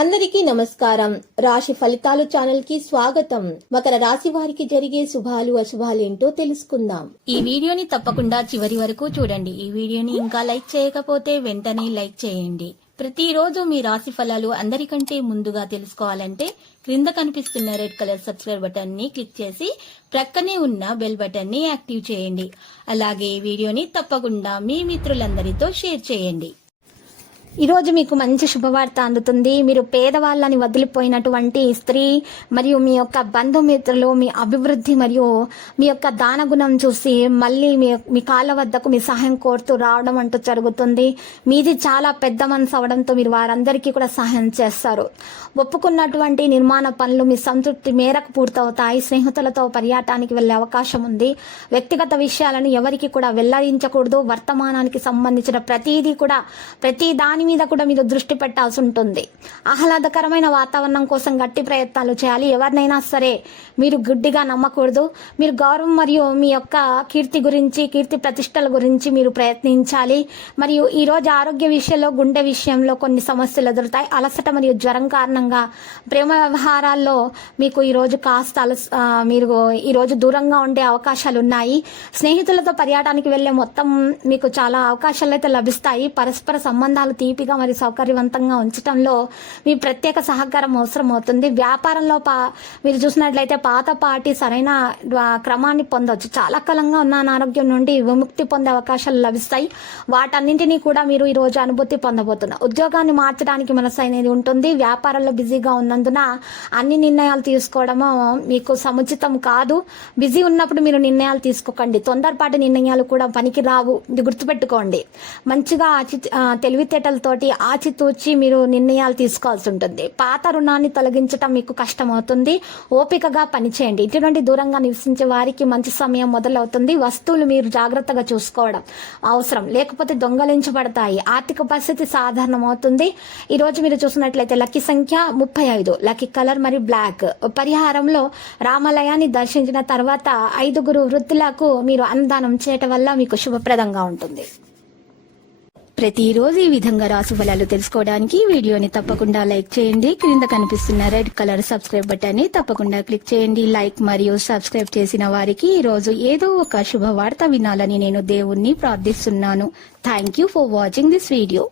అందరికీ నమస్కారం. రాశి ఫలితాలు ఛానల్ కి స్వాగతం. మకర రాశి వారికి జరిగే శుభాలు అశుభాలు ఏంటో తెలుసుకుందాం. ఈ వీడియోని తప్పకుండా చివరి వరకు చూడండి. ఈ వీడియోని ఇంకా లైక్ చేయకపోతే వెంటనే లైక్ చేయండి. ప్రతిరోజు మీ రాశి ఫలాలు అందరికంటే ముందుగా తెలుసుకోవాలంటే క్రింద కనిపిస్తున్న రెడ్ కలర్ సబ్స్క్రైబ్ బటన్ ని క్లిక్ చేసి ప్రక్కనే ఉన్న బెల్ బటన్ ని యాక్టివ్ చేయండి. అలాగే ఈ వీడియోని తప్పకుండా మీ మిత్రులందరితో షేర్ చేయండి. ఈరోజు మీకు మంచి శుభవార్త అందుతుంది. మీరు పేదవాళ్ళని వదిలిపోయినటువంటి స్త్రీ మరియు మీ యొక్క బంధుమిత్రులు మీ అభివృద్ధి మరియు మీ యొక్క దాన గుణం చూసి మళ్ళీ మీ కాళ్ళ వద్దకు మీ సహాయం కోరుతూ రావడం అంటూ జరుగుతుంది. మీది చాలా పెద్ద మనసు అవడంతో మీరు వారందరికీ కూడా సహాయం చేస్తారు. ఒప్పుకున్నటువంటి నిర్మాణ పనులు మీ సంతృప్తి మేరకు పూర్తవుతాయి. స్నేహితులతో పర్యాటనానికి వెళ్లే అవకాశం ఉంది. వ్యక్తిగత విషయాలను ఎవరికి కూడా వెల్లడించకూడదు. వర్తమానానికి సంబంధించిన ప్రతి దాని మీద కూడా మీరు దృష్టి పెట్టాల్సి ఉంటుంది. ఆహ్లాదకరమైన వాతావరణం కోసం గట్టి ప్రయత్నాలు చేయాలి. ఎవరినైనా సరే మీరు గుడ్డిగా నమ్మకూడదు. మీరు గౌరవం మరియు మీ యొక్క కీర్తి ప్రతిష్టల గురించి మీరు ప్రయత్నించాలి. మరియు ఈ రోజు ఆరోగ్య విషయంలో గుండె విషయంలో కొన్ని సమస్యలు ఎదురుతాయి. అలసట మరియు జ్వరం కారణంగా ప్రేమ వ్యవహారాల్లో మీకు ఈ రోజు మీరు ఈ రోజు దూరంగా ఉండే అవకాశాలు ఉన్నాయి. స్నేహితులతో పర్యాటనానికి వెళ్లే మొత్తం మీకు చాలా అవకాశాలు అయితే లభిస్తాయి. పరస్పర సంబంధాలు తీపిగా మరియు సౌకర్యవంతంగా ఉంచడంలో మీ ప్రత్యేక సహకారం అవసరం అవుతుంది. వ్యాపారంలో మీరు చూసినట్లయితే పాతపాటి సరైన క్రమాన్ని పొందవచ్చు. చాలా కాలంగా ఉన్న అనారోగ్యం నుండి విముక్తి పొందే అవకాశాలు లభిస్తాయి. వాటన్నింటినీ కూడా మీరు ఈ రోజు అనుభూతి పొందబోతున్నారు. ఉద్యోగాన్ని మార్చడానికి మనసు అనేది ఉంటుంది. వ్యాపారంలో బిజీగా ఉన్నందున అన్ని నిర్ణయాలు తీసుకోవడము మీకు సముచితం కాదు. బిజీ ఉన్నప్పుడు మీరు నిర్ణయాలు తీసుకోకండి. తొందరపాటి నిర్ణయాలు కూడా పనికి రావు. ఇది గుర్తుపెట్టుకోండి. మంచిగా తెలివితేటలతోటి ఆచితూచి మీరు నిర్ణయాలు తీసుకోవాల్సి ఉంటుంది. పాత రుణాన్ని తొలగించడం మీకు కష్టమవుతుంది. ఓపికగా పనిచేయండి. ఇంటి నుండి దూరంగా నివసించే వారికి మంచి సమయం మొదలవుతుంది. వస్తువులు మీరు జాగ్రత్తగా చూసుకోవడం అవసరం, లేకపోతే దొంగలించబడతాయి. ఆర్థిక పరిస్థితి సాధారణం అవుతుంది. ఈ రోజు మీరు చూసినట్లయితే లక్కీ సంఖ్య 35, లక్కీ కలర్ మరియు బ్లాక్. పరిహారంలో రామాలయాన్ని దర్శించిన తర్వాత 5 వృద్ధులకు మీరు అన్నదానం చేయటం వల్ల మీకు శుభప్రదంగా ఉంటుంది. ప్రతిరోజు ఈ విధంగా రాశి ఫలాలు తెలుసుకోవడానికి వీడియోని తప్పకుండా లైక్ చేయండి. క్రింద కనిపిస్తున్న రెడ్ కలర్ సబ్స్క్రైబ్ బటన్ ని తప్పకుండా క్లిక్ చేయండి. లైక్ మరియు సబ్స్క్రైబ్ చేసిన వారికి ఈ రోజు ఏదో ఒక శుభవార్త వినాలని నేను దేవుణ్ణి ప్రార్థిస్తున్నాను. Thank you for watching this video.